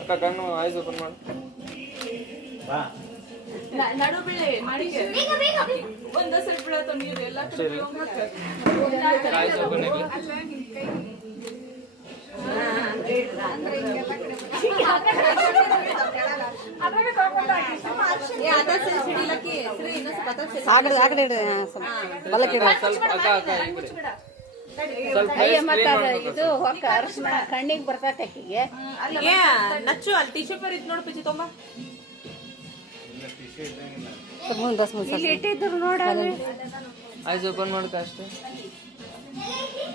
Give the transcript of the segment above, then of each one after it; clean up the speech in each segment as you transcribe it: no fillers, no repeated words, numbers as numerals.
ಅಕ್ಕ ಕಣ್ಣು ಆಯ್ಸ್ ಓಪನ್ ಮಾಡು. ನಡು ಬೀಳೆ ಮಾಡಿಗೆ ಒಂದ ಸ್ವಲ್ಪ ಬೀಳತ್ತ ನೀರು ಎಲ್ಲ ಆಯ್ಸ್ ಓಪನ್ ಆಗ್ಲಿ. ಇದು ಹೊಕ್ಕ ಅರಶಿನ ಕಣ್ಣಿಗೆ ಬರ್ತೈತೆ ಅಕ್ಕಿಗೆ. ನಚ್ಚು ಅಲ್ಲಿ ಟಿಶ್ಯೂ ಪೇಪರ್ ಇತ್ತು ನೋಡಿ ಪಿಚ್ಚಿ ತೊಂಬ ಇಲ್ಲಿ ಇಟ್ಟಿದ್ರು ನೋಡ. ಆಯ್ಸ್ ಓಪನ್ ಮಾಡ್ಕ ಅಷ್ಟೇ.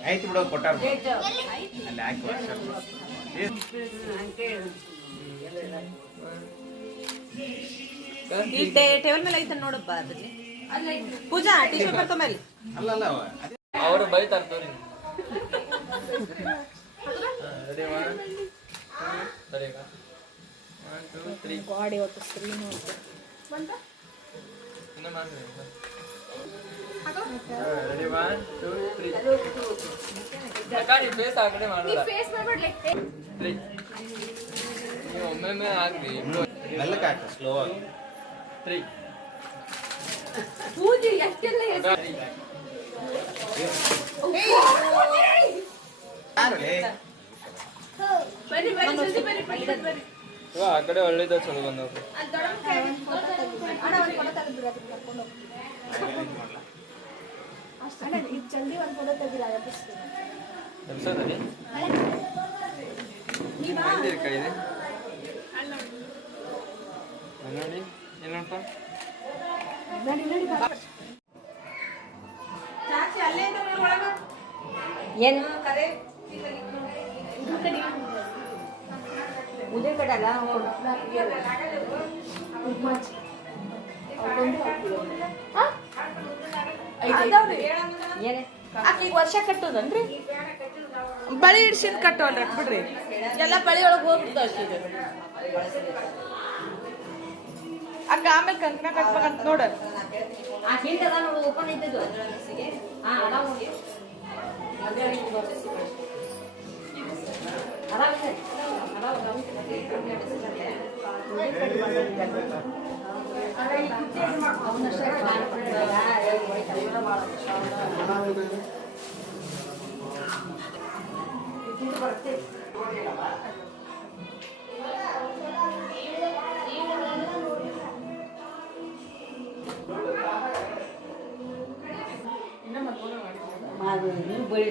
ಆಯ್ತು ಬಿಡೋ ಕೊಟ್ಟಾರ ಅಲ್ಲಿ ಹಾಕಿ ವರ್ಷ ಟೇಬಲ್ ಮೇಲೆ ಐತೆ ನೋಡಪ್ಪ ಅದ್ರಲ್ಲಿ ಪೂಜಾ ಟಿಶ್ಯೂ ಪೇಪರ್ ತೊಂಬಲ್ಲಿ ಅಲ್ಲ ಅವರು ಬೈತಾರ ತೋರಿ. ರೆಡಿ ಮಾಡ. ಸರಿ 1 2 3 ಗಾಡಿ ಹೊತ್ತು ಸ್ಕ್ರೀನ್ ಇನ್ನ ಮಾಡ್ರಿ. ರೆಡಿ 1 2 3 ಗಾಡಿ ಫೇಸ್ ಆ ಕಡೆ ಮಾಡೋಣ. ಫೇಸ್ ಮಾಡ್ಬಿಡ್ಲಿ. 3 ನೀವು ಒಮ್ಮೆ ಆಗ್ರಿ ಮೆಲ್ಲಕ್ಕೆ ಹಾಕ ಸ್ಲೋ ಆಗಿ 3 ಪೂಜೆ ಎಷ್ಟೆಲ್ಲ ಆ ಕಡೆ ಒಳ್ಳೇದ ಚಲೋ ಬಂದವ್ರು. ನೋಡಿ ಏನಂತ ಏನು ಉದೇ ಕಡಲ್ಲ ಆಕಿಗೆ ವರ್ಷ ಕಟ್ಟೋದನ್ರಿ ಬಳಿ ಹಿಡ್ಸಿದ್ ಕಟ್ಟೋಲ್ರಿ ಬಿಡ್ರಿ ಎಲ್ಲ ಬಳಿ ಒಳಗೆ ಹೋಗ್ಬಿಡ್ತಾವ ಅಕ್ಕ ಆಮೇಲೆ ಕಂಕಣ ಕಟ್ಬೇಕಂತ ನೋಡ ಆ ಹಿಂದೆ ನೋಡು ಓಪನ್ ಇದ್ದದ್ದು ನೀವು ಬಳಿ